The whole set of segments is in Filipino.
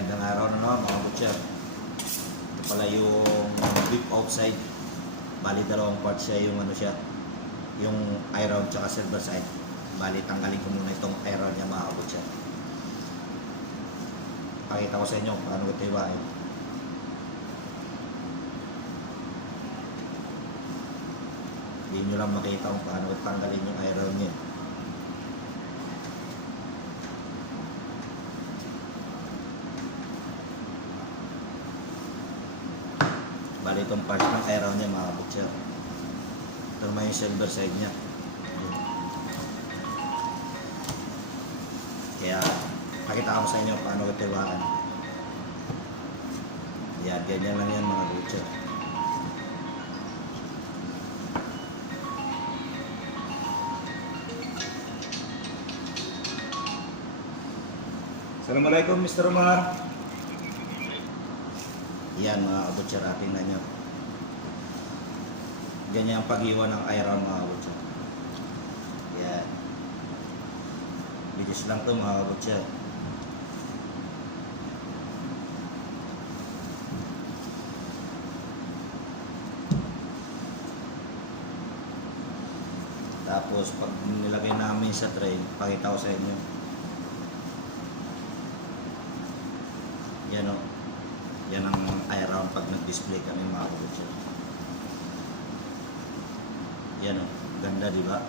Magandang araw na naman mga butcher. Ito pala yung beef outside. Bali dalawang parts siya, yung ano siya, yung iron tsaka silver side. Bali tanggalin ko muna itong iron niya mga butcher. Pakita ko sa inyo paano ito iwain. Hindi nyo lang makita kung paano tanggalin yung iron niya. Bali itong part ng iron niya mga butcher. Ito naman yung silver side niya. Kaya pakita ko sa inyo paano ito iwakan. Yan, ganyan lang yan mga butcher. Assalamualaikum Mr. Omar. Yan mga kabutcher, tingnan nyo. Ganyan ang pag-iwan ng iron mga kabutcher. Yan. Bilis lang ito mga kabutcher. Tapos pag nilagay namin sa tray, pakita ko sa inyo. Yan o. Yan ang iron pag nag-display kami mga kabutcher. Yan o. Ganda diba?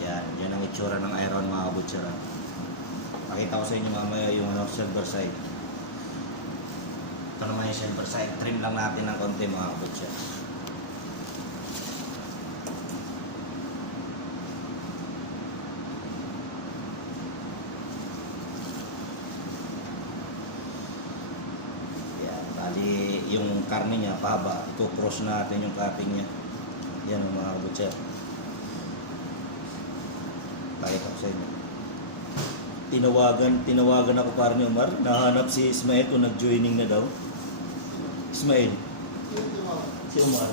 Yan. Yan ang itsura ng iron mga kabutcher. Pakita ko sa inyo mamaya yung ano, silver side. Ito naman yung silver side. Trim lang natin ng konti mga kabutcher. Bali, yung karne niya pahaba, i-cross natin yung cutting niya. Yan ang mga butcher. Pakita ko sa inyo. Tinawagan ako para ni Omar. Nahanap si Ismael kung nag-joining na daw. Ismael. Si Omar.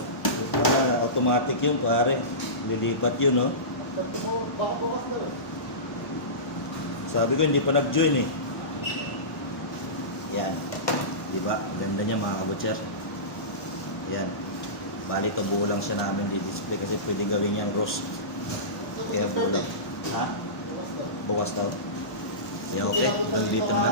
Automatic yun pare. Lilipat yun, no? Sabi ko hindi pa nag-join eh. Yan. Diba? Ganda niya mga kabutcher. Yan. Bali ito buo lang siya namin di-display kasi pwede gawin niyang roast. Kaya buo lang. Ha? Bukas daw. Kaya okay. Hanggang dito na.